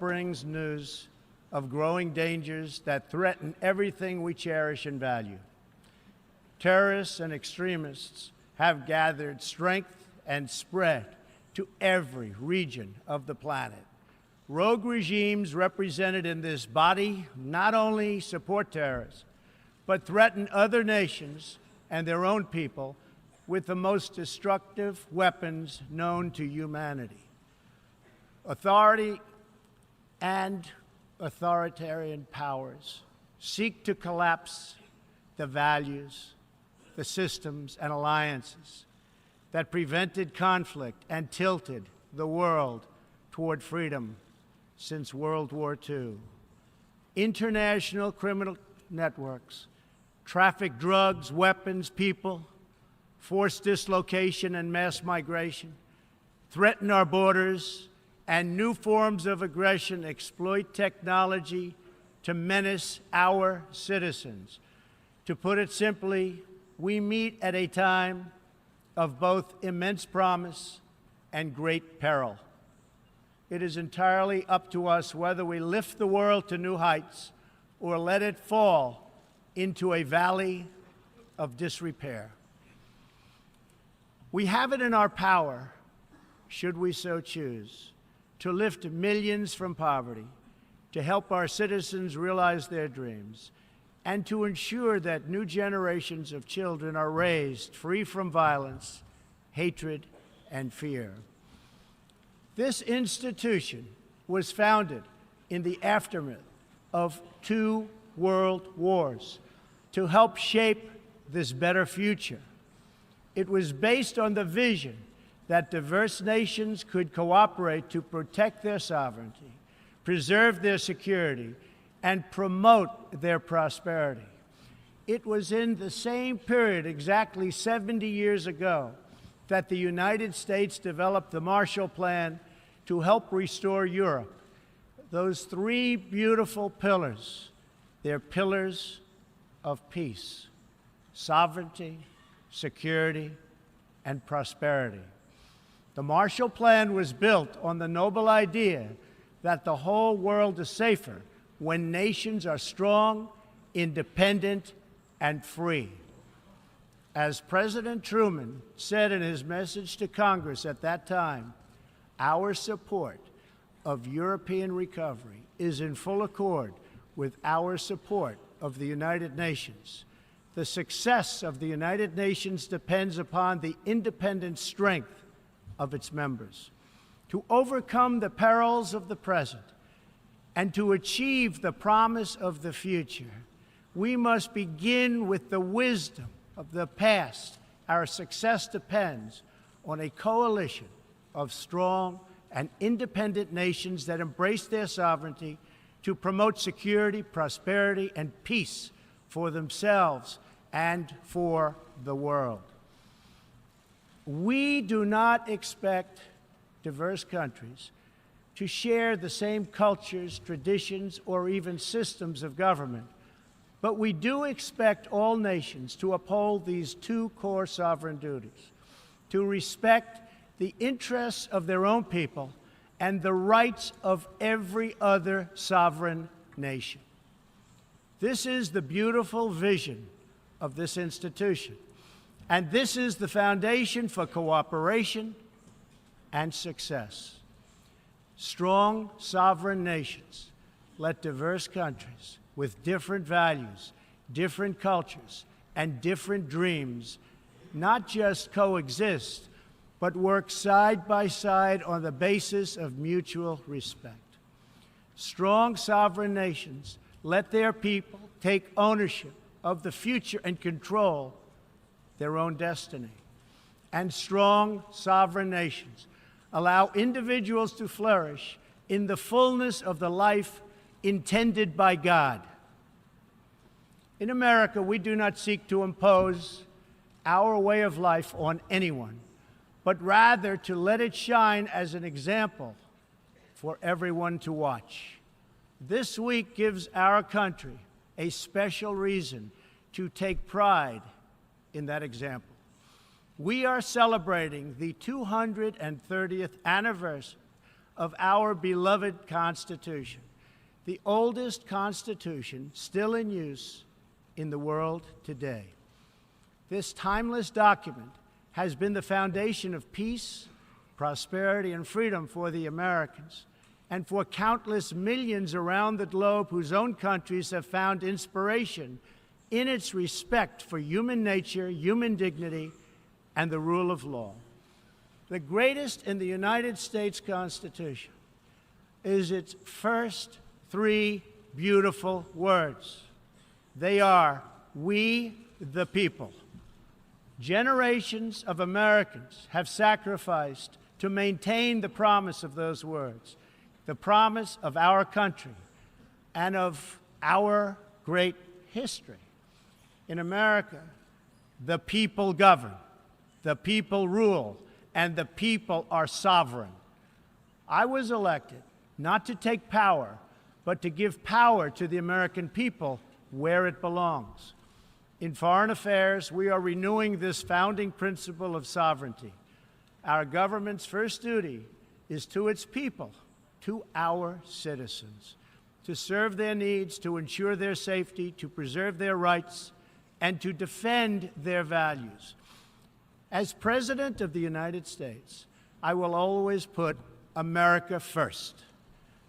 brings news of growing dangers that threaten everything we cherish and value. Terrorists and extremists have gathered strength and spread to every region of the planet. Rogue regimes represented in this body not only support terrorists, but threaten other nations and their own people with the most destructive weapons known to humanity. Authority and authoritarian powers seek to collapse the values, the systems, and alliances that prevented conflict and tilted the world toward freedom since World War II. International criminal networks traffic drugs, weapons, people, forced dislocation and mass migration, threaten our borders, and new forms of aggression exploit technology to menace our citizens. To put it simply, we meet at a time of both immense promise and great peril. It is entirely up to us whether we lift the world to new heights or let it fall into a valley of disrepair. We have it in our power, should we so choose, to lift millions from poverty, to help our citizens realize their dreams, and to ensure that new generations of children are raised free from violence, hatred, and fear. This institution was founded in the aftermath of 2 world wars to help shape this better future. It was based on the vision that diverse nations could cooperate to protect their sovereignty, preserve their security, and promote their prosperity. It was in the same period, exactly 70 years ago, that the United States developed the Marshall Plan to help restore Europe. Those 3 beautiful pillars, they're pillars of peace, sovereignty, security, and prosperity. The Marshall Plan was built on the noble idea that the whole world is safer when nations are strong, independent, and free. As President Truman said in his message to Congress at that time, our support of European recovery is in full accord with our support of the United Nations. The success of the United Nations depends upon the independent strength of its members. To overcome the perils of the present and to achieve the promise of the future, we must begin with the wisdom of the past. Our success depends on a coalition of strong and independent nations that embrace their sovereignty to promote security, prosperity, and peace for themselves and for the world. We do not expect diverse countries to share the same cultures, traditions, or even systems of government, but we do expect all nations to uphold these 2 core sovereign duties: to respect the interests of their own people and the rights of every other sovereign nation. This is the beautiful vision of this institution, and this is the foundation for cooperation and success. Strong sovereign nations let diverse countries with different values, different cultures, and different dreams not just coexist, but work side by side on the basis of mutual respect. Strong sovereign nations let their people take ownership of the future and control their own destiny. And strong sovereign nations allow individuals to flourish in the fullness of the life intended by God. In America, we do not seek to impose our way of life on anyone, but rather to let it shine as an example for everyone to watch. This week gives our country a special reason to take pride in that example. We are celebrating the 230th anniversary of our beloved Constitution, the oldest Constitution still in use in the world today. This timeless document has been the foundation of peace, prosperity, and freedom for the Americans, and for countless millions around the globe whose own countries have found inspiration in its respect for human nature, human dignity, and the rule of law. The greatest in the United States Constitution is its first three beautiful words. They are, "We the people." Generations of Americans have sacrificed to maintain the promise of those words, the promise of our country and of our great history. In America, the people govern, the people rule, and the people are sovereign. I was elected not to take power, but to give power to the American people where it belongs. In foreign affairs, we are renewing this founding principle of sovereignty. Our government's first duty is to its people, to our citizens, to serve their needs, to ensure their safety, to preserve their rights, and to defend their values. As President of the United States, I will always put America first,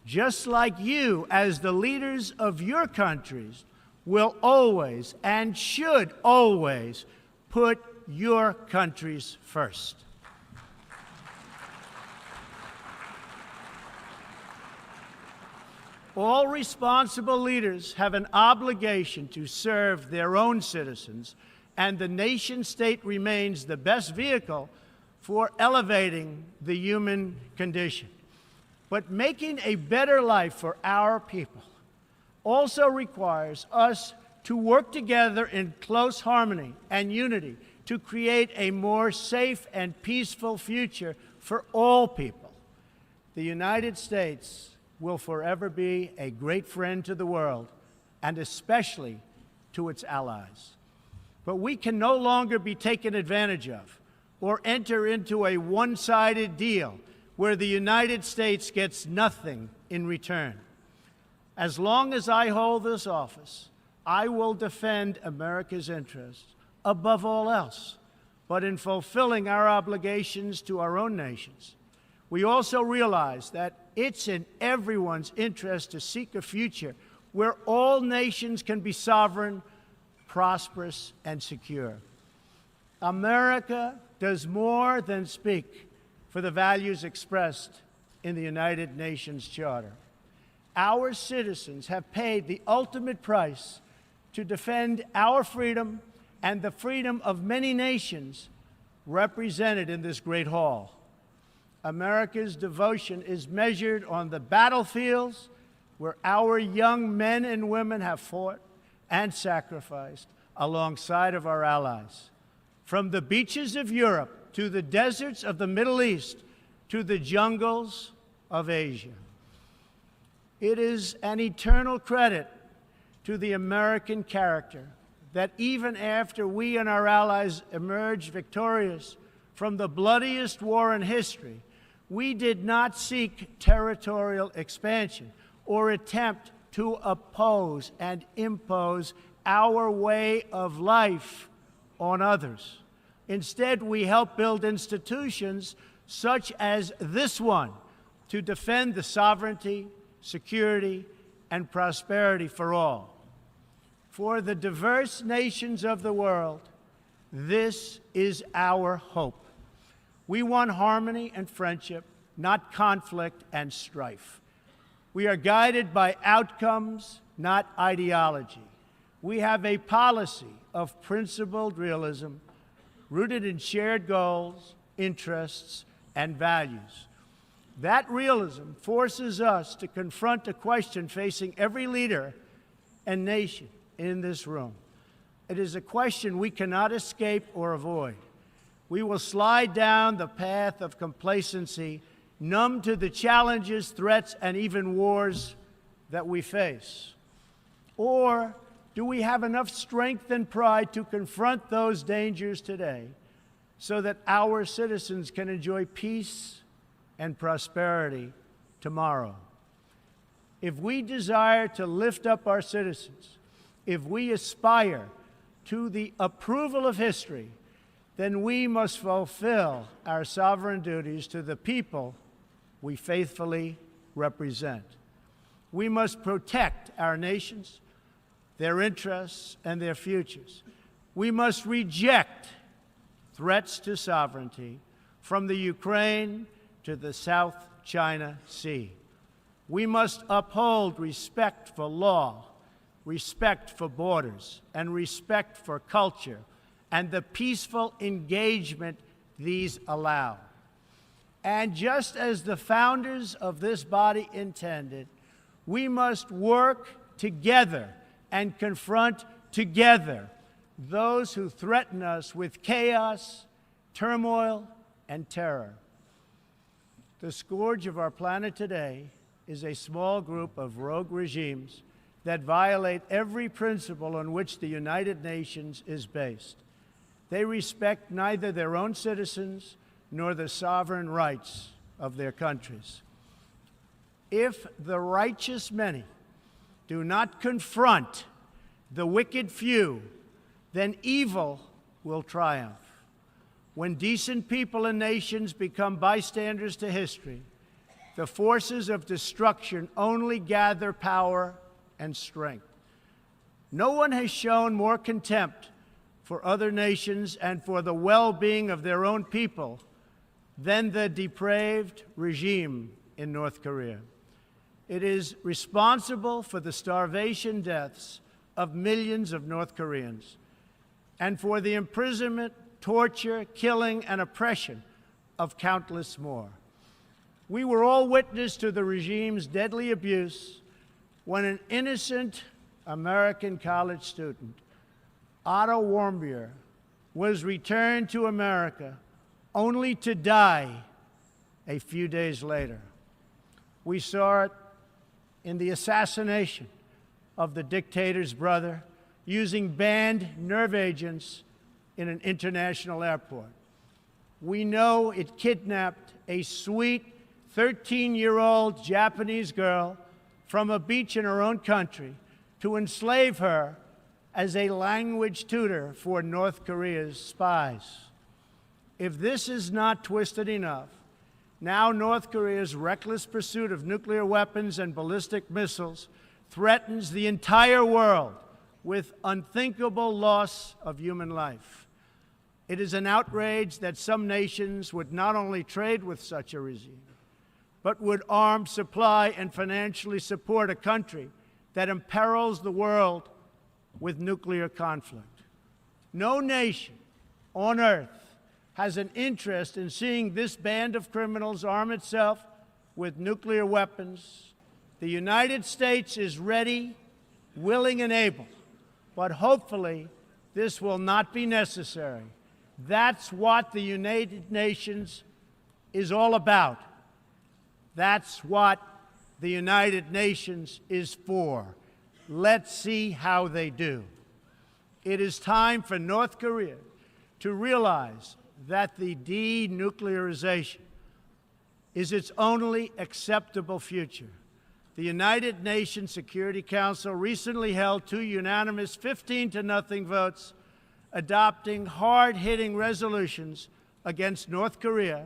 just like you, as the leaders of your countries, will always and should always put your countries first. All responsible leaders have an obligation to serve their own citizens, and the nation-state remains the best vehicle for elevating the human condition. But making a better life for our people also requires us to work together in close harmony and unity to create a more safe and peaceful future for all people. The United States will forever be a great friend to the world, and especially to its allies. But we can no longer be taken advantage of or enter into a one-sided deal where the United States gets nothing in return. As long as I hold this office, I will defend America's interests above all else. But in fulfilling our obligations to our own nations, we also realize that it's in everyone's interest to seek a future where all nations can be sovereign, prosperous, and secure. America does more than speak for the values expressed in the United Nations Charter. Our citizens have paid the ultimate price to defend our freedom and the freedom of many nations represented in this great hall. America's devotion is measured on the battlefields where our young men and women have fought and sacrificed alongside of our allies. From the beaches of Europe to the deserts of the Middle East to the jungles of Asia. It is an eternal credit to the American character that even after we and our allies emerged victorious from the bloodiest war in history, we did not seek territorial expansion or attempt to oppose and impose our way of life on others. Instead, we helped build institutions such as this one to defend the sovereignty, security, and prosperity for all. For the diverse nations of the world, this is our hope. We want harmony and friendship, not conflict and strife. We are guided by outcomes, not ideology. We have a policy of principled realism rooted in shared goals, interests, and values. That realism forces us to confront a question facing every leader and nation in this room. It is a question we cannot escape or avoid. We will slide down the path of complacency, numb to the challenges, threats, and even wars that we face. Or do we have enough strength and pride to confront those dangers today so that our citizens can enjoy peace and prosperity tomorrow. If we desire to lift up our citizens, if we aspire to the approval of history, then we must fulfill our sovereign duties to the people we faithfully represent. We must protect our nations, their interests, and their futures. We must reject threats to sovereignty from the Ukraine to the South China Sea. We must uphold respect for law, respect for borders, and respect for culture, and the peaceful engagement these allow. And just as the founders of this body intended, we must work together and confront together those who threaten us with chaos, turmoil, and terror. The scourge of our planet today is a small group of rogue regimes that violate every principle on which the United Nations is based. They respect neither their own citizens nor the sovereign rights of their countries. If the righteous many do not confront the wicked few, then evil will triumph. When decent people and nations become bystanders to history, the forces of destruction only gather power and strength. No one has shown more contempt for other nations and for the well-being of their own people than the depraved regime in North Korea. It is responsible for the starvation deaths of millions of North Koreans and for the imprisonment, torture, killing, and oppression of countless more. We were all witness to the regime's deadly abuse when an innocent American college student, Otto Warmbier, was returned to America only to die a few days later. We saw it in the assassination of the dictator's brother using banned nerve agents in an international airport. We know it kidnapped a sweet 13-year-old Japanese girl from a beach in her own country to enslave her as a language tutor for North Korea's spies. If this is not twisted enough, now North Korea's reckless pursuit of nuclear weapons and ballistic missiles threatens the entire world with unthinkable loss of human life. It is an outrage that some nations would not only trade with such a regime, but would arm, supply, and financially support a country that imperils the world with nuclear conflict. No nation on earth has an interest in seeing this band of criminals arm itself with nuclear weapons. The United States is ready, willing, and able, but hopefully this will not be necessary. That's what the United Nations is all about. That's what the United Nations is for. Let's see how they do. It is time for North Korea to realize that the denuclearization is its only acceptable future. The United Nations Security Council recently held 2 unanimous 15-0 votes adopting hard-hitting resolutions against North Korea,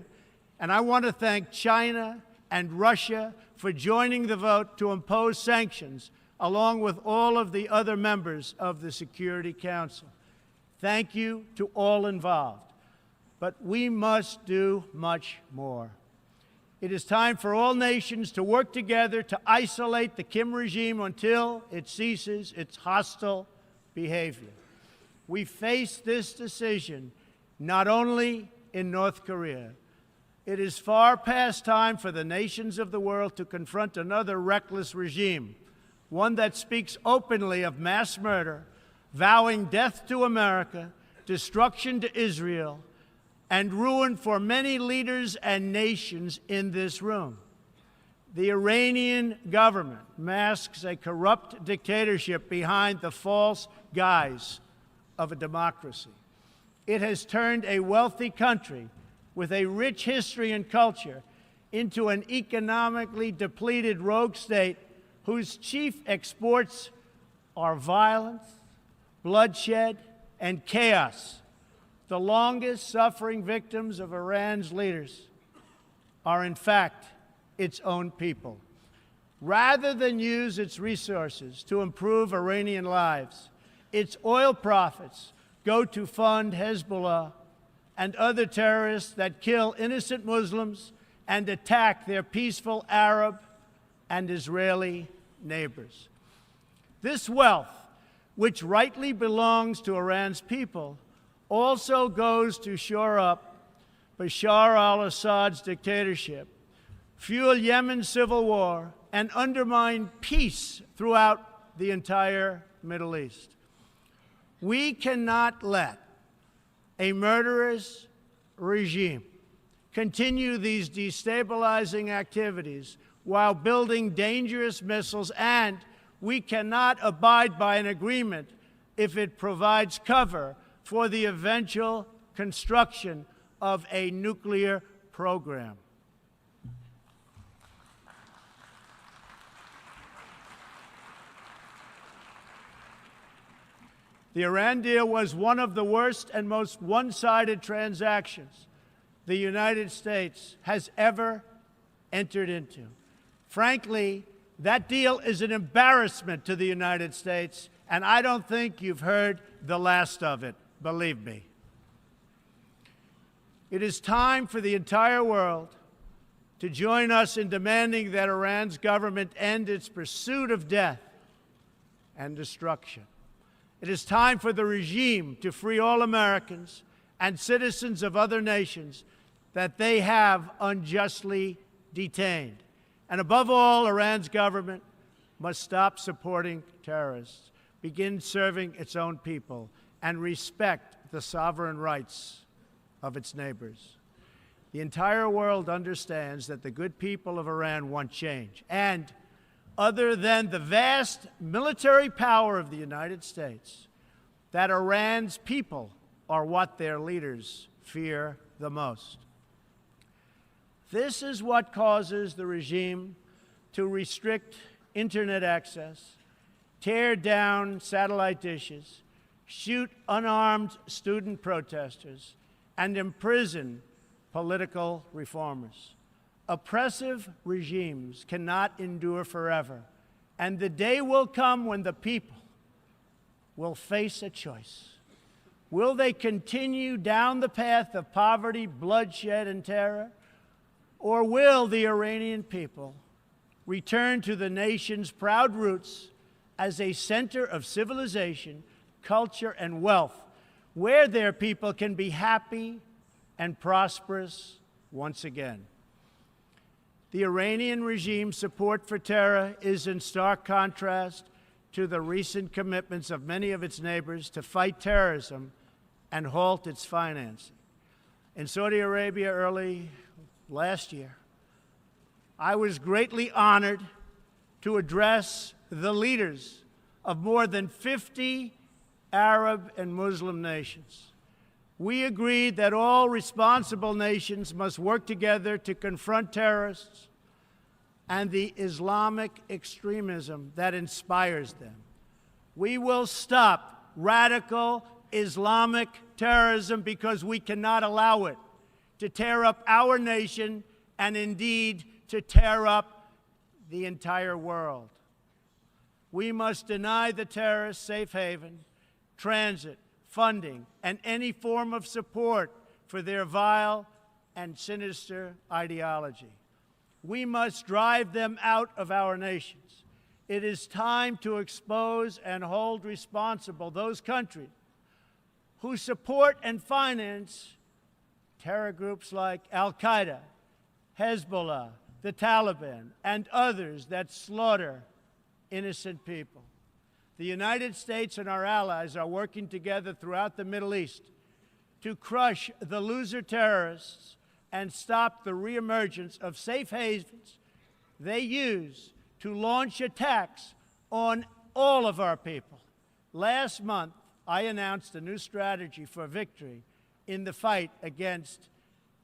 and I want to thank China and Russia for joining the vote to impose sanctions along with all of the other members of the Security Council. Thank you to all involved. But we must do much more. It is time for all nations to work together to isolate the Kim regime until it ceases its hostile behavior. We face this decision not only in North Korea. It is far past time for the nations of the world to confront another reckless regime, one that speaks openly of mass murder, vowing death to America, destruction to Israel, and ruin for many leaders and nations in this room. The Iranian government masks a corrupt dictatorship behind the false guise of a democracy. It has turned a wealthy country with a rich history and culture into an economically depleted rogue state whose chief exports are violence, bloodshed, and chaos. The longest suffering victims of Iran's leaders are, in fact, its own people. Rather than use its resources to improve Iranian lives, its oil profits go to fund Hezbollah and other terrorists that kill innocent Muslims and attack their peaceful Arab and Israeli neighbors. This wealth, which rightly belongs to Iran's people, also goes to shore up Bashar al-Assad's dictatorship, fuel Yemen's civil war, and undermine peace throughout the entire Middle East. We cannot let a murderous regime continue these destabilizing activities while building dangerous missiles, and we cannot abide by an agreement if it provides cover for the eventual construction of a nuclear program. The Iran deal was one of the worst and most one-sided transactions the United States has ever entered into. Frankly, that deal is an embarrassment to the United States, and I don't think you've heard the last of it, believe me. It is time for the entire world to join us in demanding that Iran's government end its pursuit of death and destruction. It is time for the regime to free all Americans and citizens of other nations that they have unjustly detained. And above all, Iran's government must stop supporting terrorists, begin serving its own people, and respect the sovereign rights of its neighbors. The entire world understands that the good people of Iran want change. And other than the vast military power of the United States, that Iran's people are what their leaders fear the most. This is what causes the regime to restrict internet access, tear down satellite dishes, shoot unarmed student protesters, and imprison political reformers. Oppressive regimes cannot endure forever, and the day will come when the people will face a choice. Will they continue down the path of poverty, bloodshed, and terror, or will the Iranian people return to the nation's proud roots as a center of civilization, culture, and wealth, where their people can be happy and prosperous once again? The Iranian regime's support for terror is in stark contrast to the recent commitments of many of its neighbors to fight terrorism and halt its financing. In Saudi Arabia early last year, I was greatly honored to address the leaders of more than 50 Arab and Muslim nations. We agreed that all responsible nations must work together to confront terrorists and the Islamic extremism that inspires them. We will stop radical Islamic terrorism because we cannot allow it to tear up our nation and indeed to tear up the entire world. We must deny the terrorists safe haven, transit, funding, and any form of support for their vile and sinister ideology. We must drive them out of our nations. It is time to expose and hold responsible those countries who support and finance terror groups like Al-Qaeda, Hezbollah, the Taliban, and others that slaughter innocent people. The United States and our allies are working together throughout the Middle East to crush the loser terrorists and stop the reemergence of safe havens they use to launch attacks on all of our people. Last month, I announced a new strategy for victory in the fight against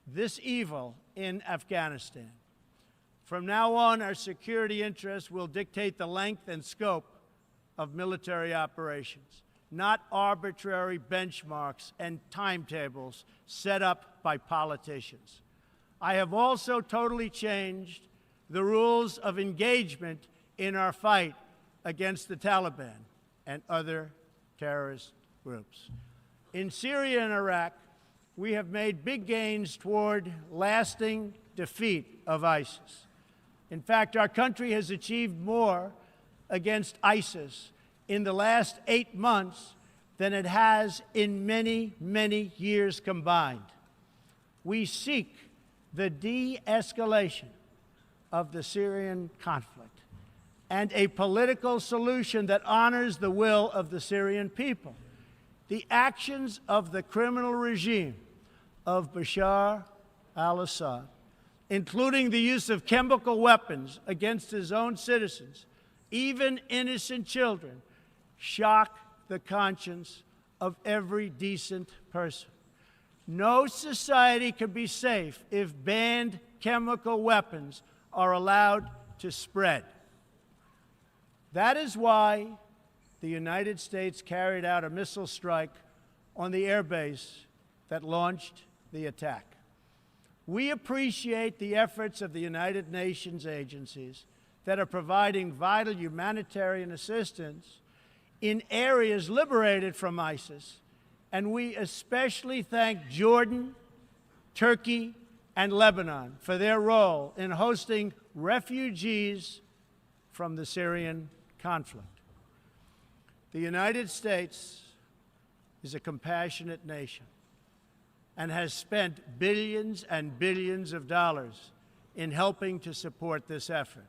this evil in Afghanistan. From now on, our security interests will dictate the length and scope of military operations, not arbitrary benchmarks and timetables set up by politicians. I have also totally changed the rules of engagement in our fight against the Taliban and other terrorist groups. In Syria and Iraq, we have made big gains toward lasting defeat of ISIS. In fact, our country has achieved more against ISIS in the last 8 months than it has in many, many years combined. We seek the de-escalation of the Syrian conflict and a political solution that honors the will of the Syrian people. The actions of the criminal regime of Bashar al-Assad, including the use of chemical weapons against his own citizens, even innocent children, shock the conscience of every decent person. No society can be safe if banned chemical weapons are allowed to spread. That is why the United States carried out a missile strike on the airbase that launched the attack. We appreciate the efforts of the United Nations agencies that are providing vital humanitarian assistance in areas liberated from ISIS, and we especially thank Jordan, Turkey, and Lebanon for their role in hosting refugees from the Syrian conflict. The United States is a compassionate nation and has spent billions and billions of dollars in helping to support this effort.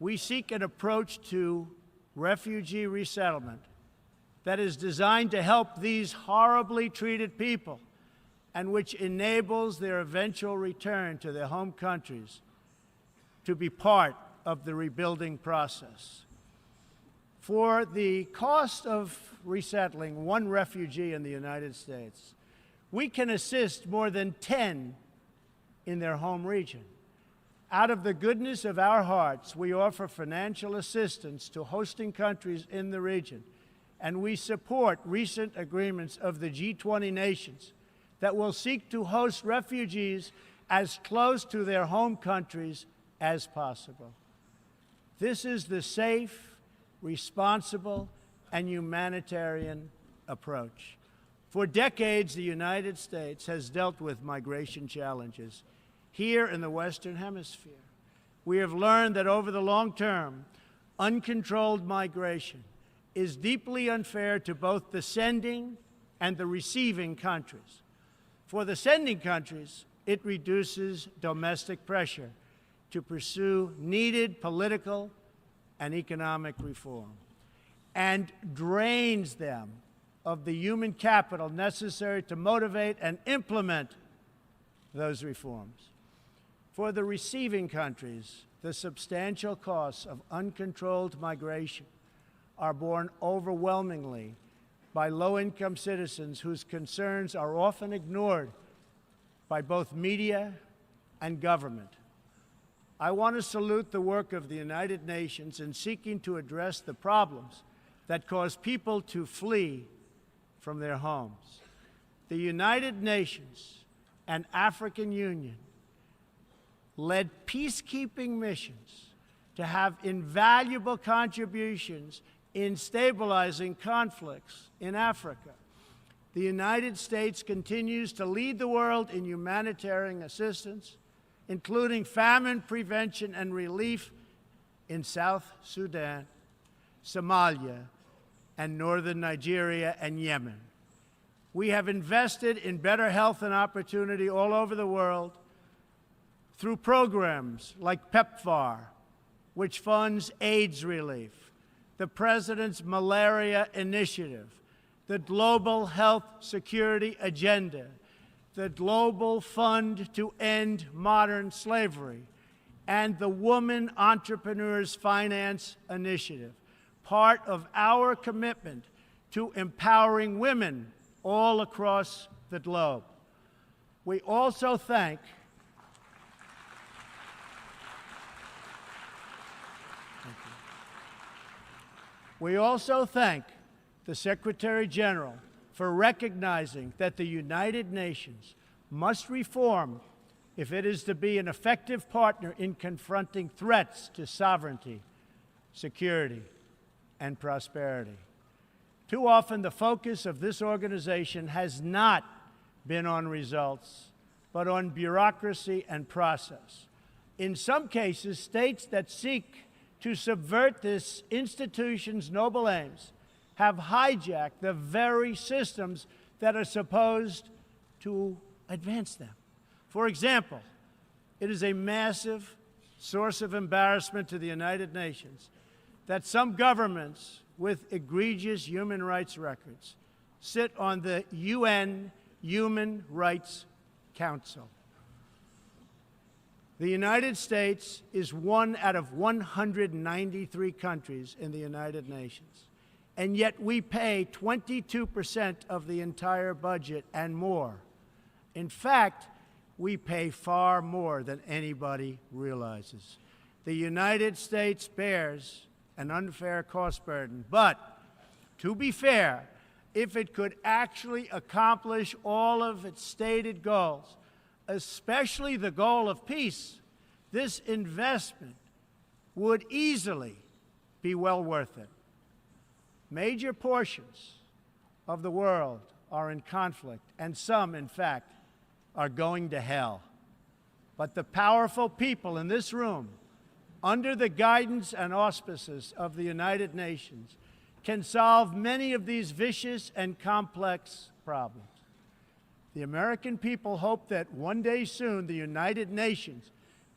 We seek an approach to refugee resettlement that is designed to help these horribly treated people and which enables their eventual return to their home countries to be part of the rebuilding process. For the cost of resettling one refugee in the United States, we can assist more than 10 in their home region. Out of the goodness of our hearts, we offer financial assistance to hosting countries in the region, and we support recent agreements of the G20 nations that will seek to host refugees as close to their home countries as possible. This is the safe, responsible, and humanitarian approach. For decades, the United States has dealt with migration challenges here in the Western Hemisphere. We have learned that over the long term, uncontrolled migration is deeply unfair to both the sending and the receiving countries. For the sending countries, it reduces domestic pressure to pursue needed political and economic reform and drains them of the human capital necessary to motivate and implement those reforms. For the receiving countries, the substantial costs of uncontrolled migration are borne overwhelmingly by low-income citizens whose concerns are often ignored by both media and government. I want to salute the work of the United Nations in seeking to address the problems that cause people to flee from their homes. The United Nations and African Union led peacekeeping missions to have invaluable contributions in stabilizing conflicts in Africa. The United States continues to lead the world in humanitarian assistance, including famine prevention and relief in South Sudan, Somalia, and northern Nigeria and Yemen. We have invested in better health and opportunity all over the world through programs like PEPFAR, which funds AIDS relief, the President's Malaria Initiative, the Global Health Security Agenda, the Global Fund to End Modern Slavery, and the Woman Entrepreneurs Finance Initiative, part of our commitment to empowering women all across the globe. We also thank We also thank the Secretary General for recognizing that the United Nations must reform if it is to be an effective partner in confronting threats to sovereignty, security, and prosperity. Too often, the focus of this organization has not been on results, but on bureaucracy and process. In some cases, states that seek to subvert this institution's noble aims have hijacked the very systems that are supposed to advance them. For example, it is a massive source of embarrassment to the United Nations that some governments with egregious human rights records sit on the UN Human Rights Council. The United States is one out of 193 countries in the United Nations, and yet we pay 22% of the entire budget and more. In fact, we pay far more than anybody realizes. The United States bears an unfair cost burden, but to be fair, if it could actually accomplish all of its stated goals, especially the goal of peace, this investment would easily be well worth it. Major portions of the world are in conflict, and some, in fact, are going to hell. But the powerful people in this room, under the guidance and auspices of the United Nations, can solve many of these vicious and complex problems. The American people hope that one day soon the United Nations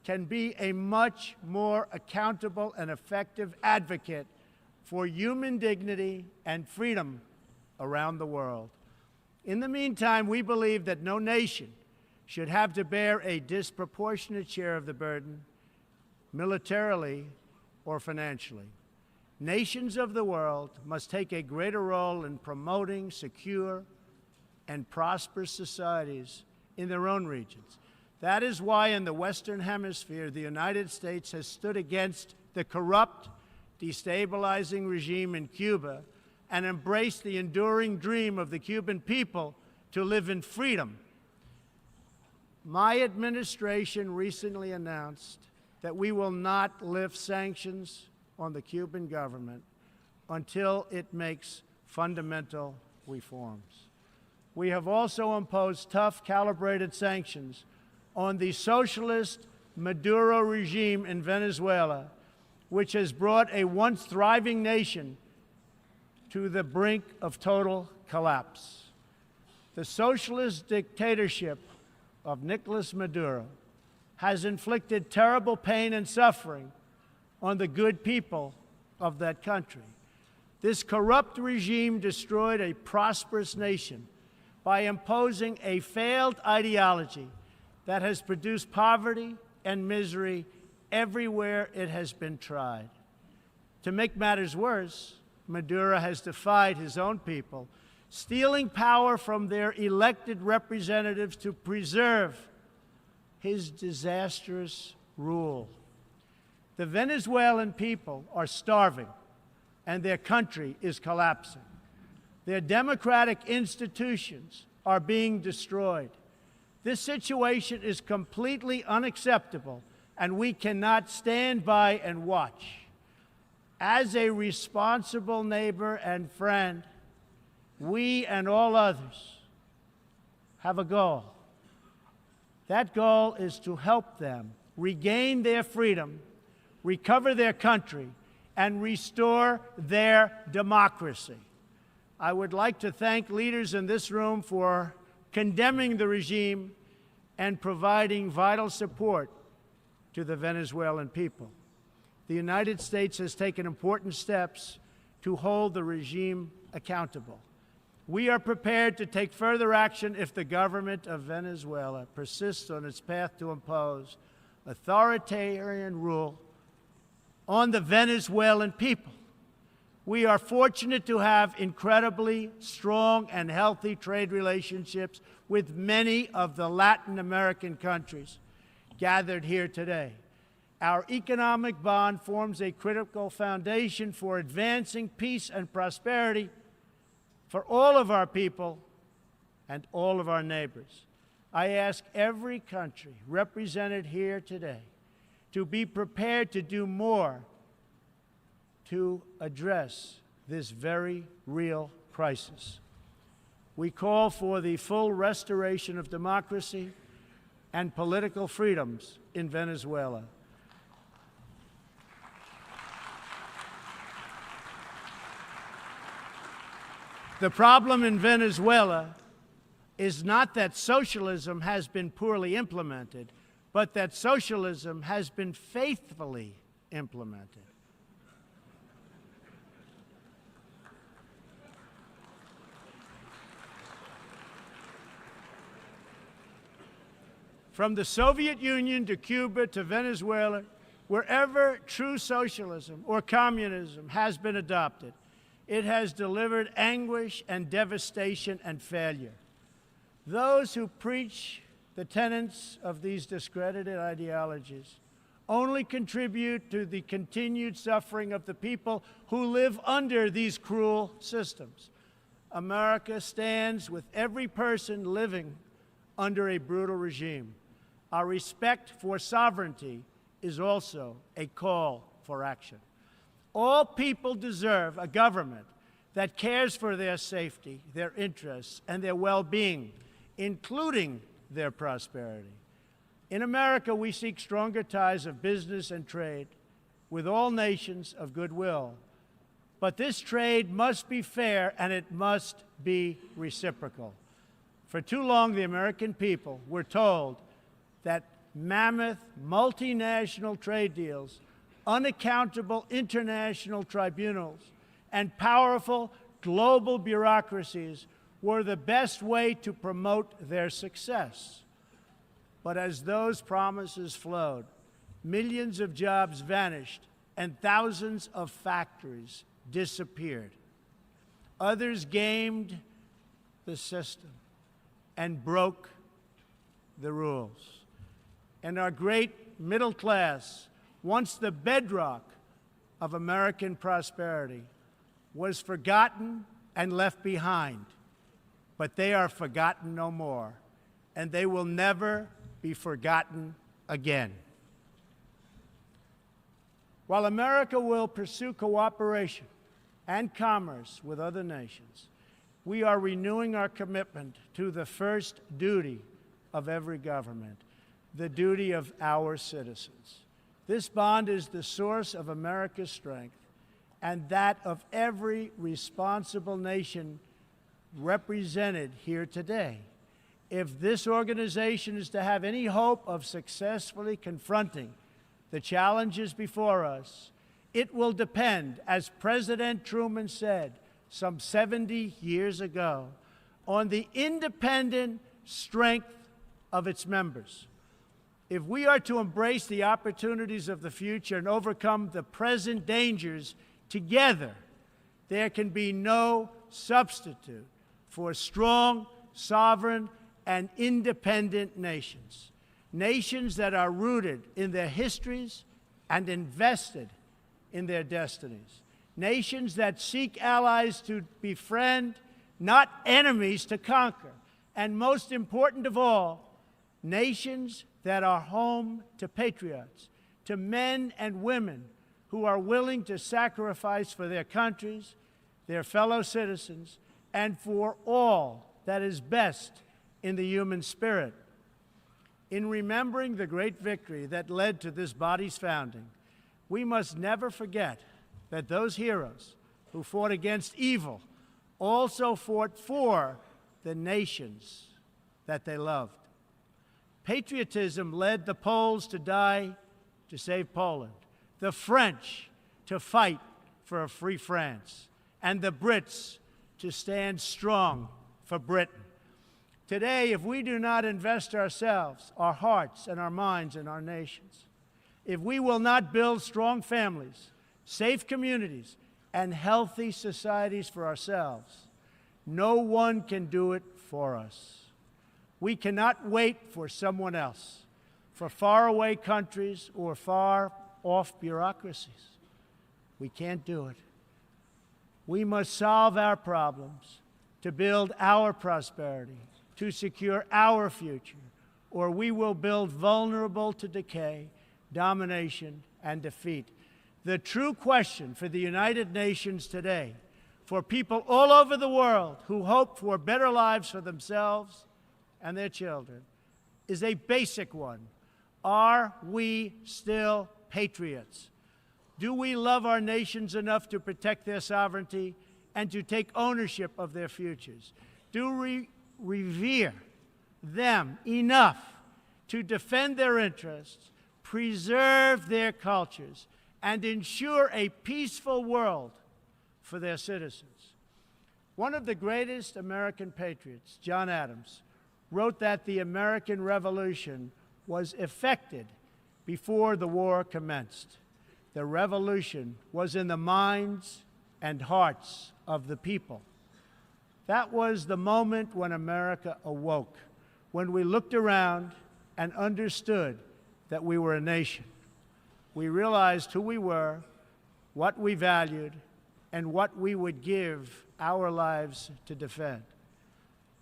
can be a much more accountable and effective advocate for human dignity and freedom around the world. In the meantime, we believe that no nation should have to bear a disproportionate share of the burden, militarily or financially. Nations of the world must take a greater role in promoting secure and prosperous societies in their own regions. That is why in the Western Hemisphere, the United States has stood against the corrupt, destabilizing regime in Cuba and embraced the enduring dream of the Cuban people to live in freedom. My administration recently announced that we will not lift sanctions on the Cuban government until it makes fundamental reforms. We have also imposed tough, calibrated sanctions on the socialist Maduro regime in Venezuela, which has brought a once thriving nation to the brink of total collapse. The socialist dictatorship of Nicolas Maduro has inflicted terrible pain and suffering on the good people of that country. This corrupt regime destroyed a prosperous nation by imposing a failed ideology that has produced poverty and misery everywhere it has been tried. To make matters worse, Maduro has defied his own people, stealing power from their elected representatives to preserve his disastrous rule. The Venezuelan people are starving, and their country is collapsing. Their democratic institutions are being destroyed. This situation is completely unacceptable, and we cannot stand by and watch. As a responsible neighbor and friend, we and all others have a goal. That goal is to help them regain their freedom, recover their country, and restore their democracy. I would like to thank leaders in this room for condemning the regime and providing vital support to the Venezuelan people. The United States has taken important steps to hold the regime accountable. We are prepared to take further action if the government of Venezuela persists on its path to impose authoritarian rule on the Venezuelan people. We are fortunate to have incredibly strong and healthy trade relationships with many of the Latin American countries gathered here today. Our economic bond forms a critical foundation for advancing peace and prosperity for all of our people and all of our neighbors. I ask every country represented here today to be prepared to do more to address this very real crisis. We call for the full restoration of democracy and political freedoms in Venezuela. The problem in Venezuela is not that socialism has been poorly implemented, but that socialism has been faithfully implemented. From the Soviet Union to Cuba to Venezuela, wherever true socialism or communism has been adopted, it has delivered anguish and devastation and failure. Those who preach the tenets of these discredited ideologies only contribute to the continued suffering of the people who live under these cruel systems. America stands with every person living under a brutal regime. Our respect for sovereignty is also a call for action. All people deserve a government that cares for their safety, their interests, and their well-being, including their prosperity. In America, we seek stronger ties of business and trade with all nations of goodwill. But this trade must be fair and it must be reciprocal. For too long, the American people were told that mammoth multinational trade deals, unaccountable international tribunals, and powerful global bureaucracies were the best way to promote their success. But as those promises flowed, millions of jobs vanished and thousands of factories disappeared. Others gamed the system and broke the rules. And our great middle class, once the bedrock of American prosperity, was forgotten and left behind. But they are forgotten no more, and they will never be forgotten again. While America will pursue cooperation and commerce with other nations, we are renewing our commitment to the first duty of every government, the duty of our citizens. This bond is the source of America's strength and that of every responsible nation represented here today. If this organization is to have any hope of successfully confronting the challenges before us, it will depend, as President Truman said some 70 years ago, on the independent strength of its members. If we are to embrace the opportunities of the future and overcome the present dangers together, there can be no substitute for strong, sovereign, and independent nations. Nations that are rooted in their histories and invested in their destinies. Nations that seek allies to befriend, not enemies to conquer. And most important of all, nations that are home to patriots, to men and women who are willing to sacrifice for their countries, their fellow citizens, and for all that is best in the human spirit. In remembering the great victory that led to this body's founding, we must never forget that those heroes who fought against evil also fought for the nations that they loved. Patriotism led the Poles to die to save Poland, the French to fight for a free France, and the Brits to stand strong for Britain. Today, if we do not invest ourselves, our hearts and our minds in our nations, if we will not build strong families, safe communities, and healthy societies for ourselves, no one can do it for us. We cannot wait for someone else. for faraway countries or far-off bureaucracies. We can't do it. We must solve our problems to build our prosperity, to secure our future, or we will build vulnerable to decay, domination, and defeat. The true question for the United Nations today, for people all over the world who hope for better lives for themselves and their children, is a basic one. Are we still patriots? Do we love our nations enough to protect their sovereignty and to take ownership of their futures? Do we revere them enough to defend their interests, preserve their cultures, and ensure a peaceful world for their citizens? One of the greatest American patriots, John Adams, wrote that the American Revolution was effected before the war commenced. The revolution was in the minds and hearts of the people. That was the moment when America awoke, when we looked around and understood that we were a nation. We realized who we were, what we valued, and what we would give our lives to defend.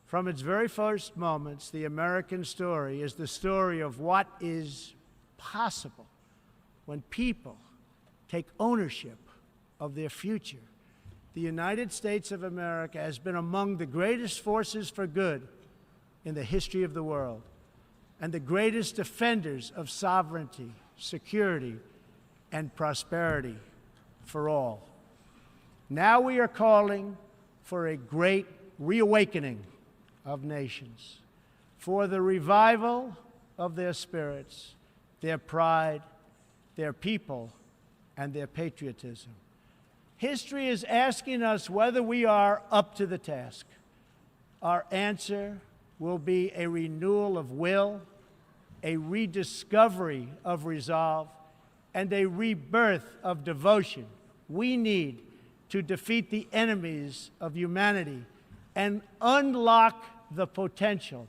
From its very first moments, the American story is the story of what is possible when people take ownership of their future. The United States of America has been among the greatest forces for good in the history of the world, and the greatest defenders of sovereignty, security, and prosperity for all. Now we are calling for a great reawakening of nations, for the revival of their spirits, their pride, their people, and their patriotism. History is asking us whether we are up to the task. Our answer will be a renewal of will, a rediscovery of resolve, and a rebirth of devotion we need to defeat the enemies of humanity and unlock the potential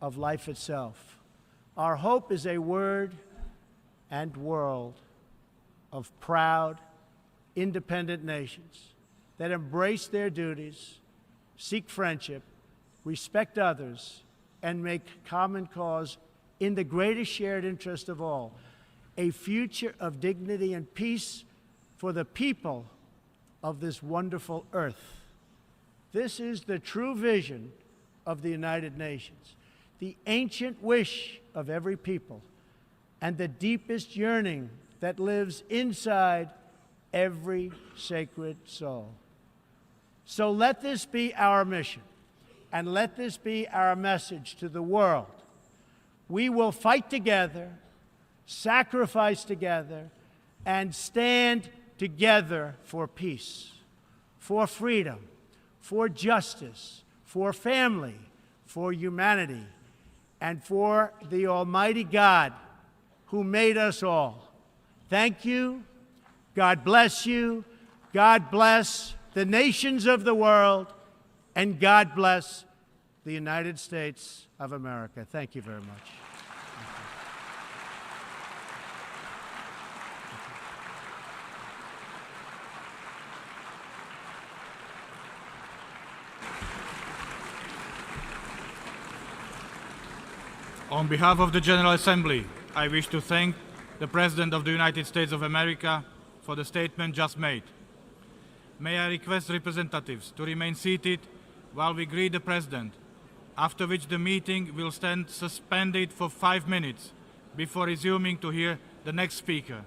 of life itself. Our hope is a word and world of proud, independent nations that embrace their duties, seek friendship, respect others, and make common cause in the greatest shared interest of all, a future of dignity and peace for the people of this wonderful earth. This is the true vision of the United Nations, the ancient wish of every people, and the deepest yearning that lives inside every sacred soul. So let this be our mission, and let this be our message to the world. We will fight together, sacrifice together, and stand together for peace, for freedom, for justice, for family, for humanity, and for the Almighty God who made us all. Thank you. God bless you. God bless the nations of the world, and God bless the United States of America. Thank you very much. On behalf of the General Assembly, I wish to thank the President of the United States of America for the statement just made. May I request representatives to remain seated while we greet the President, after which the meeting will stand suspended for 5 minutes before resuming to hear the next speaker.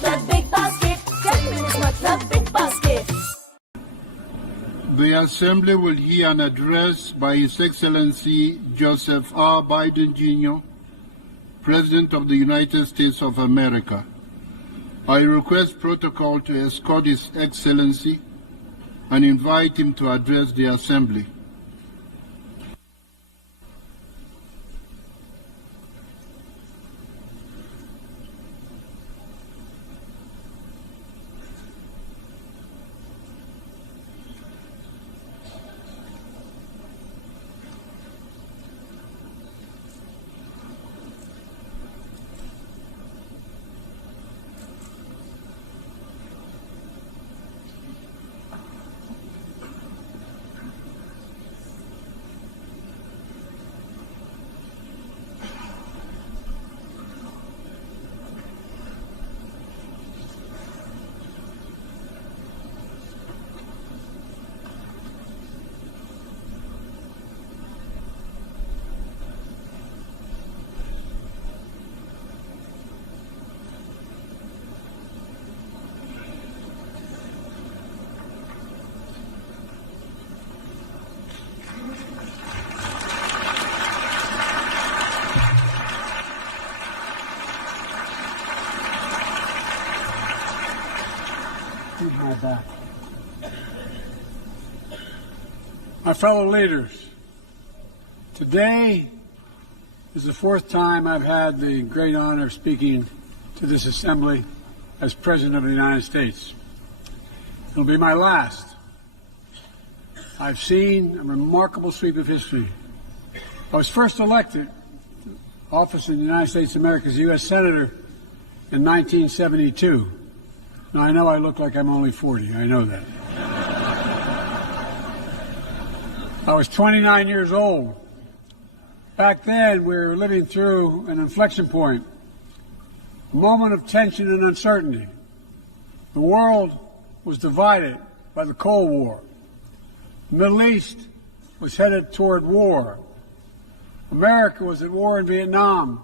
मतलब big basket 10 minutes मतलब big basket. The Assembly will hear an address by His Excellency Joseph R. Biden Jr., President of the United States of America. I request protocol to escort His Excellency and invite him to address the Assembly. My fellow leaders, today is the fourth time I've had the great honor of speaking to this assembly as President of the United States. It'll be my last. I've seen a remarkable sweep of history. I was first elected to office in the United States of America as a U.S. Senator in 1972. Now, I know I look like I'm only 40. I know that. I was 29 years old. Back then, we were living through an inflection point, a moment of tension and uncertainty. The world was divided by the Cold War. The Middle East was headed toward war. America was at war in Vietnam.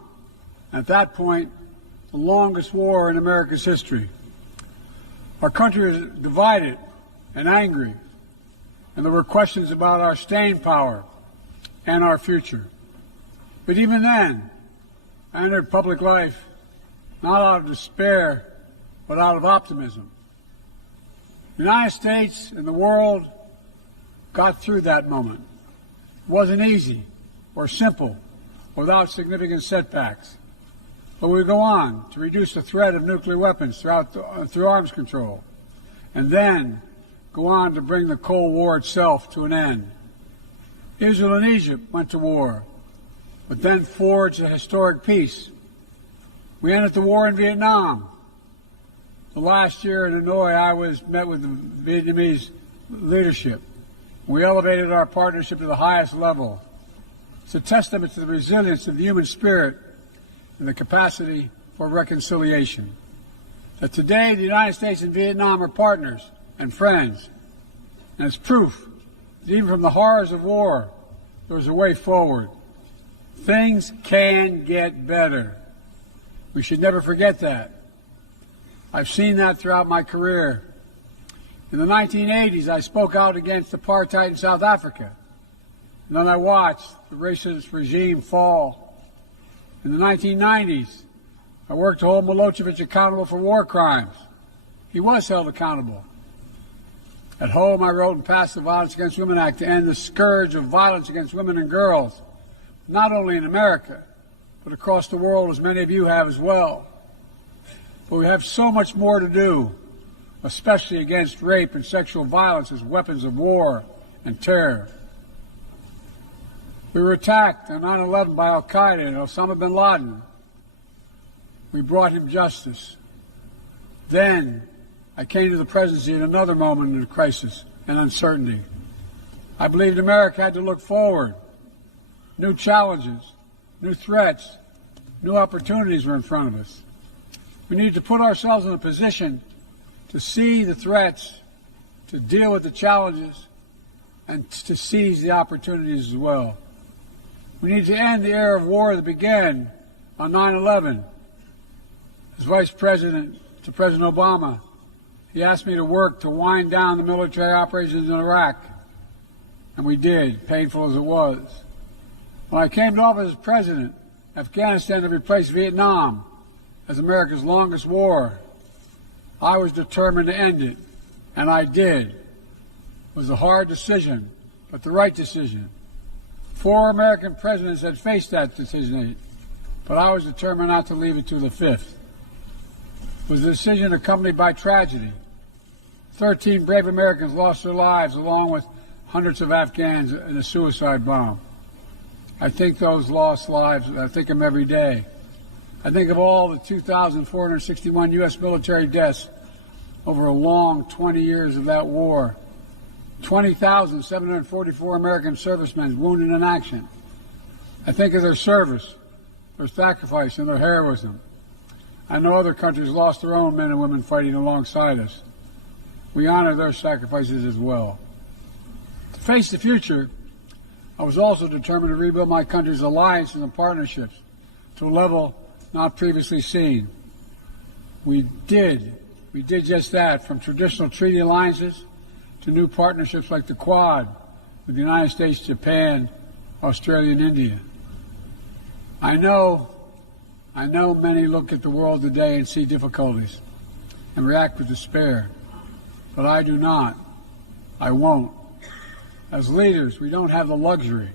At that point, the longest war in America's history. Our country was divided and angry, and there were questions about our staying power and our future. But even then, I entered public life not out of despair, but out of optimism. The United States and the world got through that moment. It wasn't easy or simple without significant setbacks. But we go on to reduce the threat of nuclear weapons through arms control, and then go on to bring the Cold War itself to an end. Israel and Egypt went to war, but then forged a historic peace. We ended the war in Vietnam. The last year in Hanoi, I met with the Vietnamese leadership. We elevated our partnership to the highest level. It's a testament to the resilience of the human spirit and the capacity for reconciliation. That today the United States and Vietnam are partners and friends. And it's proof that even from the horrors of war, there's a way forward. Things can get better. We should never forget that. I've seen that throughout my career. In the 1980s, I spoke out against apartheid in South Africa. And then I watched the racist regime fall. In the 1990s, I worked to hold Milosevic accountable for war crimes. He was held accountable. At home, I wrote and passed the Violence Against Women Act to end the scourge of violence against women and girls, not only in America, but across the world, as many of you have as well. But we have so much more to do, especially against rape and sexual violence as weapons of war and terror. We were attacked on 9/11 by al-Qaeda and Osama bin Laden. We brought him justice. Then I came to the presidency at another moment of crisis and uncertainty. I believed America had to look forward. New challenges, new threats, new opportunities were in front of us. We need to put ourselves in a position to see the threats, to deal with the challenges, and to seize the opportunities as well. We need to end the era of war that began on 9/11. As Vice President to President Obama. He asked me to work to wind down the military operations in Iraq, and we did, painful as it was. When I came to office as president, Afghanistan had replaced Vietnam as America's longest war. I was determined to end it, and I did. It was a hard decision, but the right decision. 4 American presidents had faced that decision, but I was determined not to leave it to the 5th. It was a decision accompanied by tragedy. 13 brave Americans lost their lives, along with hundreds of Afghans in a suicide bomb. I think those lost lives, I think of them every day. I think of all the 2,461 U.S. military deaths over a long 20 years of that war. 20,744 American servicemen wounded in action. I think of their service, their sacrifice, and their heroism. I know other countries lost their own men and women fighting alongside us. We honor their sacrifices as well. To face the future, I was also determined to rebuild my country's alliances and partnerships to a level not previously seen. We did just that, from traditional treaty alliances to new partnerships like the Quad with the United States, Japan, Australia, and India. I know many look at the world today and see difficulties and react with despair, but I do not. I won't. As leaders, we don't have the luxury.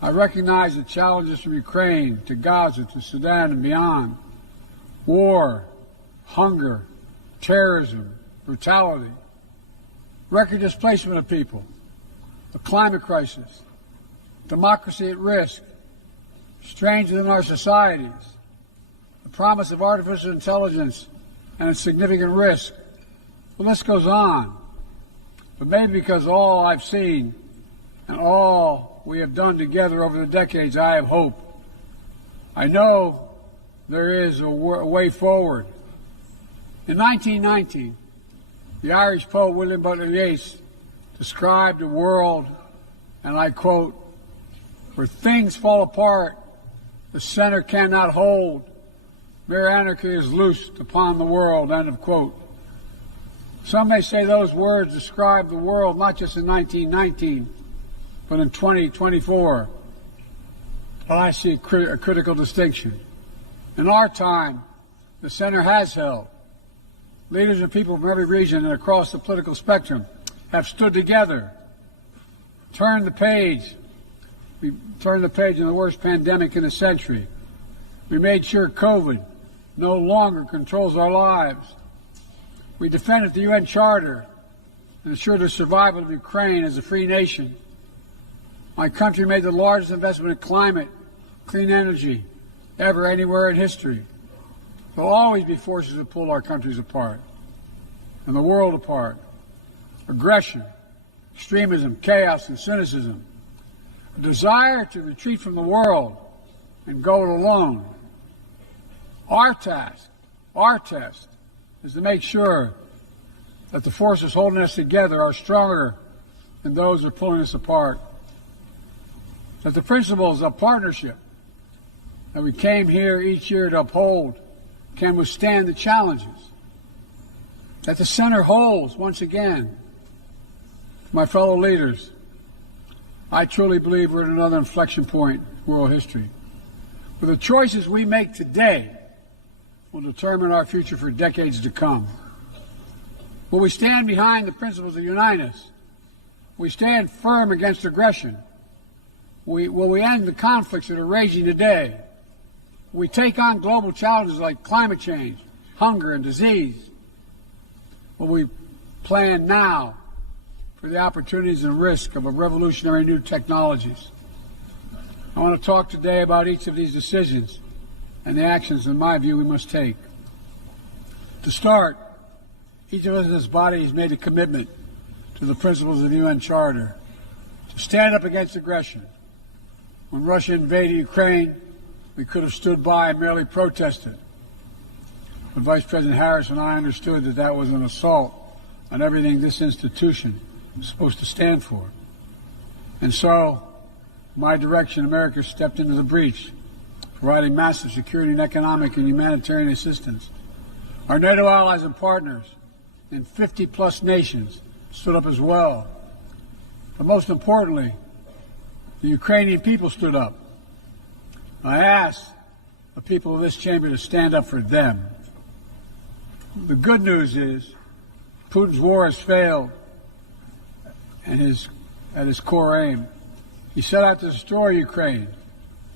I recognize the challenges from Ukraine to Gaza to Sudan and beyond. War, hunger, terrorism, brutality, record displacement of people, the climate crisis, democracy at risk, strains within our societies, the promise of artificial intelligence and its significant risk. The list goes on. But maybe because all I've seen and all we have done together over the decades, I have hope. I know there is a way forward. In 1919, the Irish poet William Butler Yeats described a world, and I quote, "where things fall apart, the center cannot hold, mere anarchy is loosed upon the world," end of quote. Some may say those words describe the world not just in 1919, but in 2024. But I see a critical distinction. In our time, the center has held. Leaders and people from every region and across the political spectrum have stood together, turned the page. We turned the page on the worst pandemic in a century. We made sure COVID no longer controls our lives. We defended the UN Charter and ensured the survival of Ukraine as a free nation. My country made the largest investment in climate, clean energy, ever anywhere in history. There will always be forces that pull our countries apart and the world apart. Aggression, extremism, chaos, and cynicism. A desire to retreat from the world and go it alone. Our test is to make sure that the forces holding us together are stronger than those that are pulling us apart. That the principles of partnership that we came here each year to uphold can withstand the challenges. That the center holds once again. My fellow leaders, I truly believe we're at another inflection point in world history. For the choices we make today will determine our future for decades to come. Will we stand behind the principles that unite us? Will we stand firm against aggression? Will we end the conflicts that are raging today? Will we take on global challenges like climate change, hunger, and disease? Will we plan now for the opportunities and risk of a revolutionary new technologies? I want to talk today about each of these decisions and the actions, in my view, we must take. To start, each of us in this body has made a commitment to the principles of the UN Charter to stand up against aggression. When Russia invaded Ukraine, we could have stood by and merely protested. But Vice President Harris and I understood that that was an assault on everything this institution is supposed to stand for. And so, my direction, America stepped into the breach, providing massive security and economic and humanitarian assistance. Our NATO allies and partners in 50-plus nations stood up as well. But most importantly, the Ukrainian people stood up. I asked the people of this chamber to stand up for them. The good news is Putin's war has failed and at his core aim. He set out to destroy Ukraine,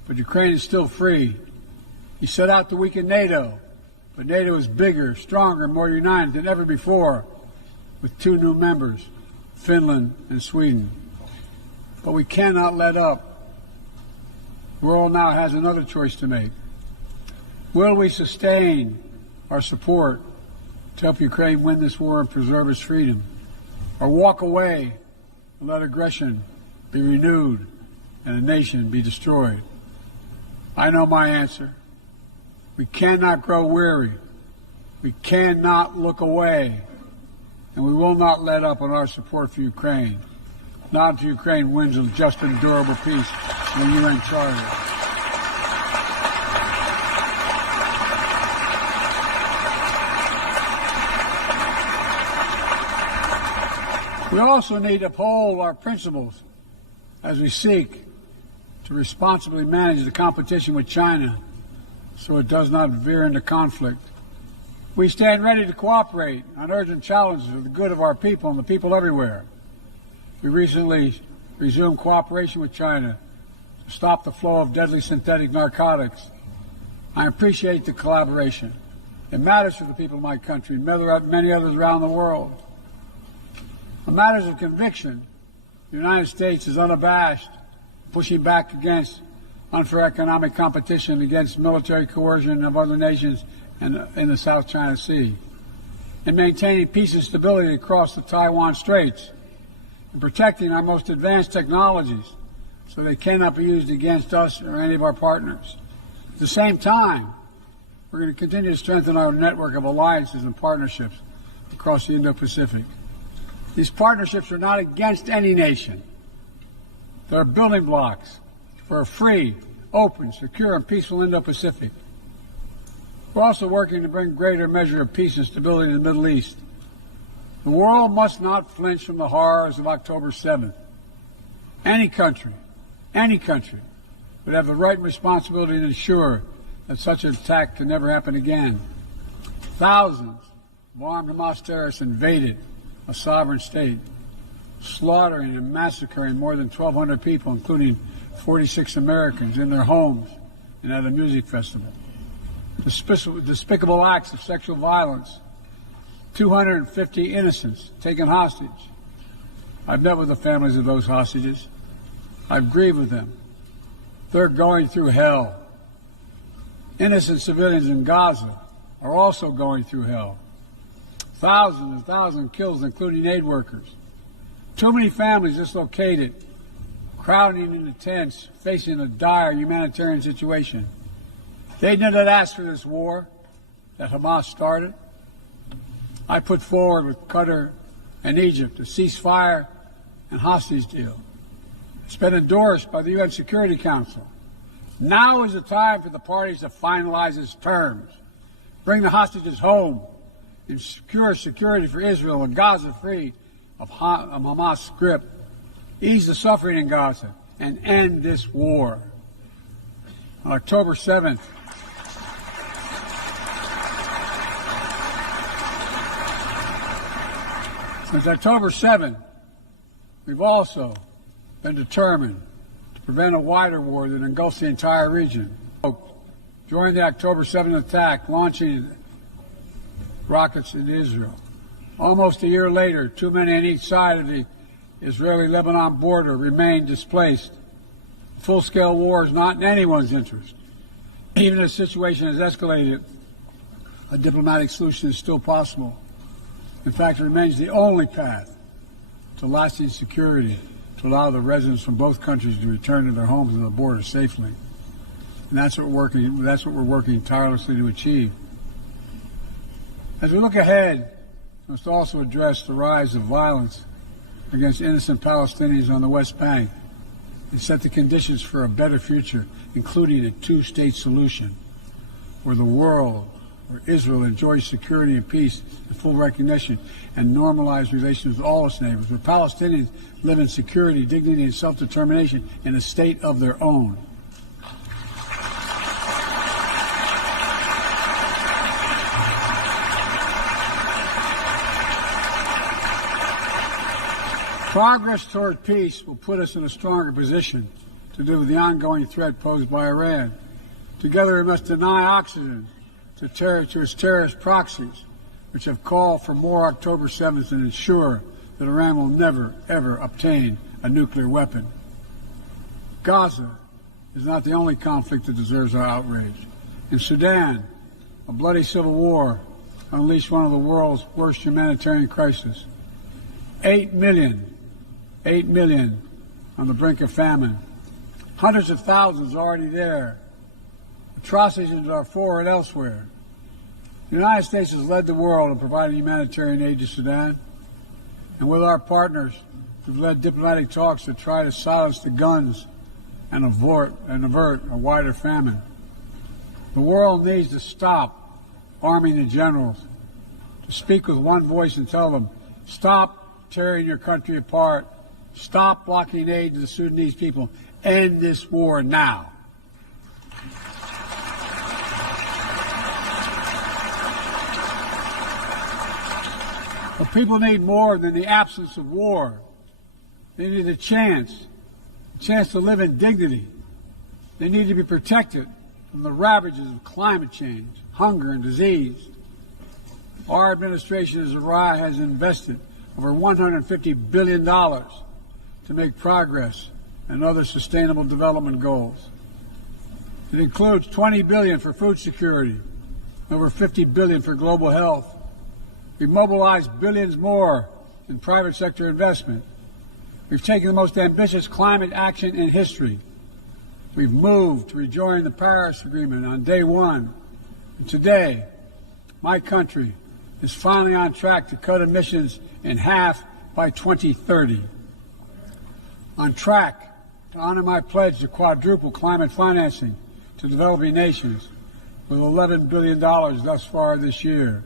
but Ukraine is still free. He set out to weaken NATO, but NATO is bigger, stronger, more united than ever before, with 2 new members, Finland and Sweden. But we cannot let up. The world now has another choice to make. Will we sustain our support to help Ukraine win this war and preserve its freedom, or walk away and let aggression be renewed and a nation be destroyed? I know my answer. We cannot grow weary. We cannot look away. And we will not let up on our support for Ukraine. Not until Ukraine wins a just and durable peace in the UN Charter. We also need to uphold our principles as we seek to responsibly manage the competition with China so it does not veer into conflict. We stand ready to cooperate on urgent challenges for the good of our people and the people everywhere. We recently resumed cooperation with China to stop the flow of deadly synthetic narcotics. I appreciate the collaboration. It matters for the people of my country and many others around the world. On matters of conviction, the United States is unabashed, pushing back against unfair economic competition, against military coercion of other nations in the South China Sea, and maintaining peace and stability across the Taiwan Straits, and protecting our most advanced technologies so they cannot be used against us or any of our partners. At the same time, we're going to continue to strengthen our network of alliances and partnerships across the Indo-Pacific. These partnerships are not against any nation. They're building blocks for a free, open, secure, and peaceful Indo-Pacific. We're also working to bring greater measure of peace and stability in the Middle East. The world must not flinch from the horrors of October 7th. Any country would have the right and responsibility to ensure that such an attack can never happen again. Thousands of armed Hamas terrorists invaded a sovereign state, slaughtering and massacring more than 1,200 people, including 46 Americans, in their homes and at a music festival. Despicable acts of sexual violence, 250 innocents taken hostage. I've met with the families of those hostages. I've grieved with them. They're going through hell. Innocent civilians in Gaza are also going through hell. Thousands and thousands killed, including aid workers. Too many families dislocated, crowding into tents, facing a dire humanitarian situation. They did not ask for this war that Hamas started. I put forward with Qatar and Egypt a ceasefire and hostage deal. It's been endorsed by the UN Security Council. Now is the time for the parties to finalize its terms, bring the hostages home, and secure security for Israel and Gaza free of Hamas grip, ease the suffering in Gaza, and end this war. On October 7th, since October 7th, we've also been determined to prevent a wider war that engulfs the entire region. During the October 7th attack, launching rockets into Israel. Almost a year later, too many on each side of the Israeli-Lebanon border remain displaced. Full-scale war is not in anyone's interest. Even if the situation has escalated, a diplomatic solution is still possible. In fact, it remains the only path to lasting security to allow the residents from both countries to return to their homes and the border safely. And that's what we're working tirelessly to achieve. As we look ahead, we must also address the rise of violence against innocent Palestinians on the West Bank and set the conditions for a better future, including a two-state solution where the world where Israel enjoys security and peace and full recognition and normalized relations with all its neighbors, where Palestinians live in security, dignity, and self-determination in a state of their own. Progress toward peace will put us in a stronger position to deal with the ongoing threat posed by Iran. Together we must deny oxygen to its terrorist proxies, which have called for more October 7th and ensure that Iran will never, ever obtain a nuclear weapon. Gaza is not the only conflict that deserves our outrage. In Sudan, a bloody civil war unleashed one of the world's worst humanitarian crises. 8 million on the brink of famine. Hundreds of thousands already there. Atrocities in Darfur and elsewhere. The United States has led the world in providing humanitarian aid to Sudan, and with our partners, we've led diplomatic talks to try to silence the guns and avert a wider famine. The world needs to stop arming the generals, to speak with one voice and tell them, stop tearing your country apart, stop blocking aid to the Sudanese people, end this war now. But people need more than the absence of war. They need a chance to live in dignity. They need to be protected from the ravages of climate change, hunger, and disease. Our administration has invested over $150 billion to make progress and other sustainable development goals. It includes $20 billion for food security, over $50 billion for global health. We've mobilized billions more in private sector investment. We've taken the most ambitious climate action in history. We've moved to rejoin the Paris Agreement on day one. And today, my country is finally on track to cut emissions in half by 2030. On track to honor my pledge to quadruple climate financing to developing nations with $11 billion thus far this year.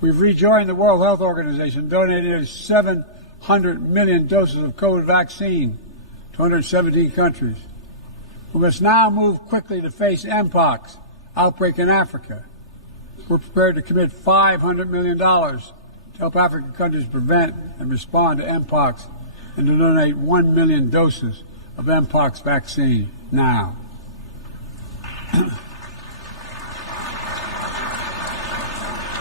We've rejoined the World Health Organization, donated 700 million doses of COVID vaccine to 117 countries. We must now move quickly to face Mpox outbreak in Africa. We're prepared to commit $500 million to help African countries prevent and respond to Mpox and to donate 1 million doses of Mpox vaccine now.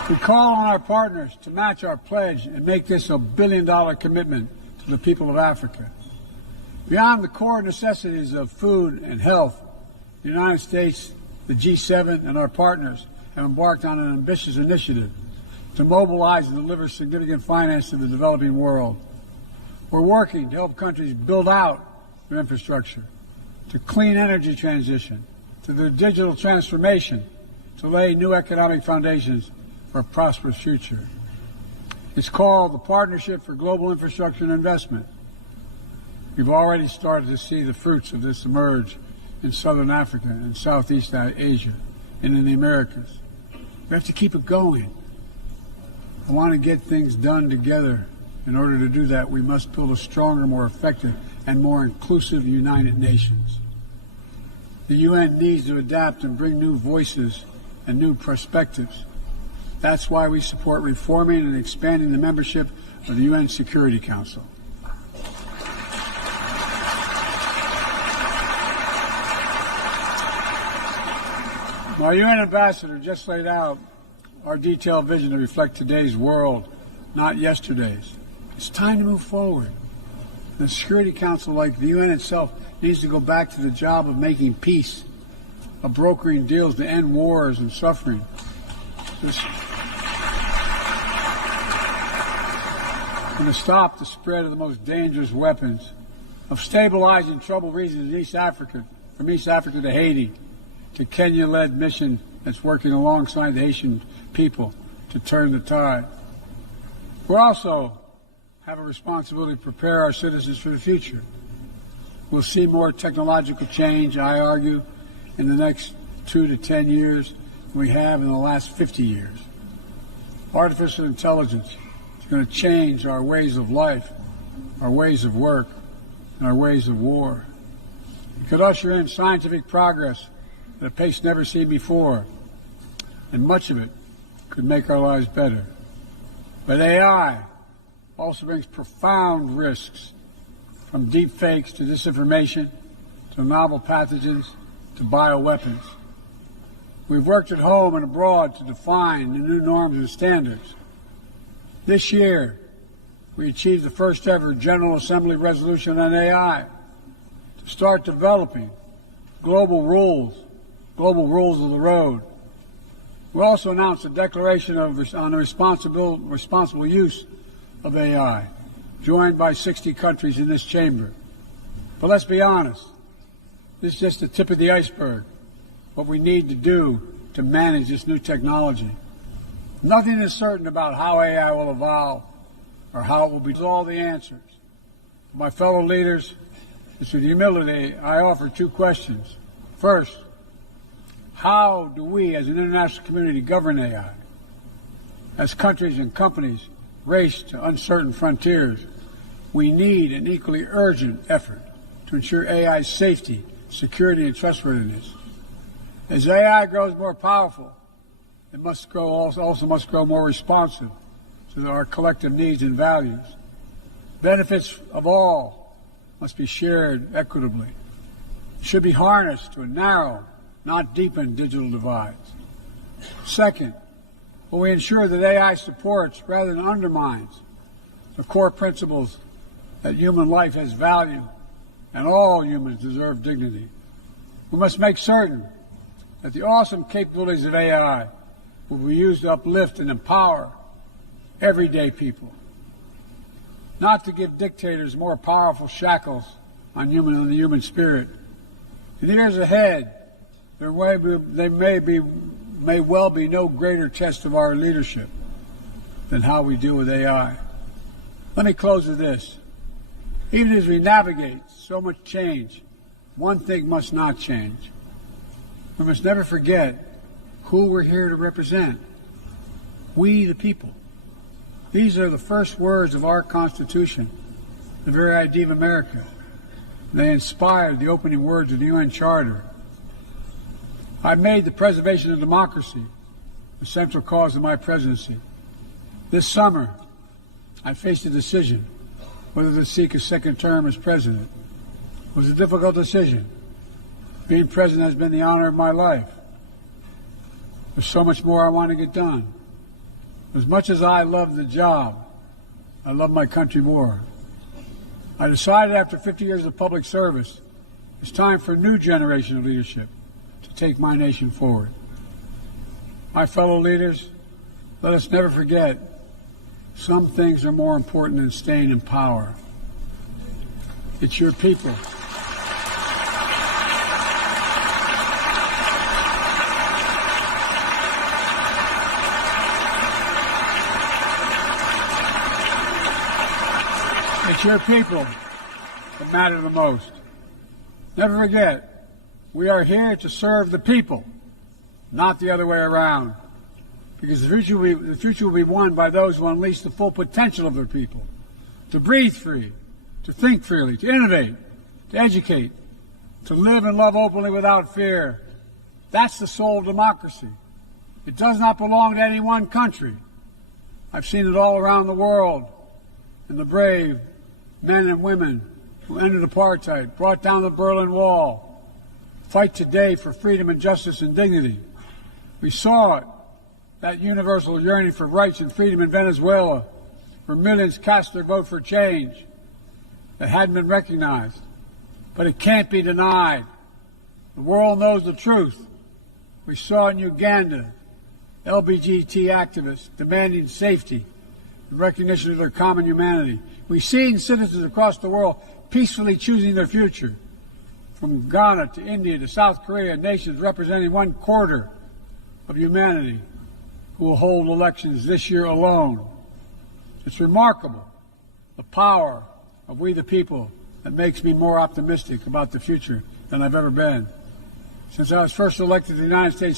We call on our partners to match our pledge and make this $1 billion commitment to the people of Africa. Beyond the core necessities of food and health, the United States, the G7, and our partners have embarked on an ambitious initiative to mobilize and deliver significant finance to the developing world. We're working to help countries build out their infrastructure, to clean energy transition, to their digital transformation, to lay new economic foundations for a prosperous future. It's called the Partnership for Global Infrastructure and Investment. We've already started to see the fruits of this emerge in Southern Africa and Southeast Asia and in the Americas. We have to keep it going. I want to get things done together. In order to do that, we must build a stronger, more effective, and more inclusive United Nations. The UN needs to adapt and bring new voices and new perspectives. That's why we support reforming and expanding the membership of the UN Security Council. My UN ambassador just laid out our detailed vision to reflect today's world, not yesterday's. It's time to move forward. The Security Council, like the UN itself, needs to go back to the job of making peace, of brokering deals to end wars and suffering. And to stop the spread of the most dangerous weapons, of stabilizing troubled regions in East Africa, from East Africa to Haiti, to Kenya-led mission that's working alongside the Haitian people to turn the tide. We also have a responsibility to prepare our citizens for the future. We'll see more technological change, I argue, in the next 2 to 10 years we have in the last 50 years. Artificial intelligence is going to change our ways of life, our ways of work, and our ways of war. It could usher in scientific progress at a pace never seen before, and much of it could make our lives better. But AI also brings profound risks, from deep fakes to disinformation, to novel pathogens, to bioweapons. We've worked at home and abroad to define the new norms and standards. This year, we achieved the first ever General Assembly resolution on AI to start developing global rules of the road. We also announced a declaration on the responsible use of AI, joined by 60 countries in this chamber. But let's be honest, this is just the tip of the iceberg, what we need to do to manage this new technology. Nothing is certain about how AI will evolve or how it will be all the answers. My fellow leaders, it's with humility I offer two questions. First, how do we as an international community govern AI? As countries and companies race to uncertain frontiers, we need an equally urgent effort to ensure AI's safety, security, and trustworthiness. As AI grows more powerful, it also must grow more responsive to our collective needs and values. Benefits of all must be shared equitably. It should be harnessed to narrow, not deepen, digital divides. Second, will we ensure that AI supports rather than undermines the core principles that human life has value and all humans deserve dignity? We must make certain that the awesome capabilities of AI will be used to uplift and empower everyday people, not to give dictators more powerful shackles on the human spirit. In the years ahead, there may well be no greater test of our leadership than how we deal with AI. Let me close with this. Even as we navigate so much change, one thing must not change. We must never forget who we're here to represent. We, the people. These are the first words of our Constitution, the very idea of America. They inspired the opening words of the UN Charter. I made the preservation of democracy the central cause of my presidency. This summer, I faced a decision whether to seek a second term as president. It was a difficult decision. Being president has been the honor of my life. There's so much more I want to get done. As much as I love the job, I love my country more. I decided after 50 years of public service, it's time for a new generation of leadership to take my nation forward. My fellow leaders, let us never forget, some things are more important than staying in power. It's your people. It's your people that matter the most. Never forget, we are here to serve the people, not the other way around. Because the future will be won by those who unleash the full potential of their people, to breathe free, to think freely, to innovate, to educate, to live and love openly without fear. That's the soul of democracy. It does not belong to any one country. I've seen it all around the world, in the brave men and women who ended apartheid, brought down the Berlin Wall, fight today for freedom and justice and dignity. We saw it, that universal yearning for rights and freedom in Venezuela, where millions cast their vote for change that hadn't been recognized. But it can't be denied. The world knows the truth. We saw in Uganda LGBT activists demanding safety and recognition of their common humanity. We've seen citizens across the world peacefully choosing their future. From Ghana to India to South Korea, nations representing 1/4 of humanity who will hold elections this year alone. It's remarkable, the power of we the people, that makes me more optimistic about the future than I've ever been. Since I was first elected to the United States Senate,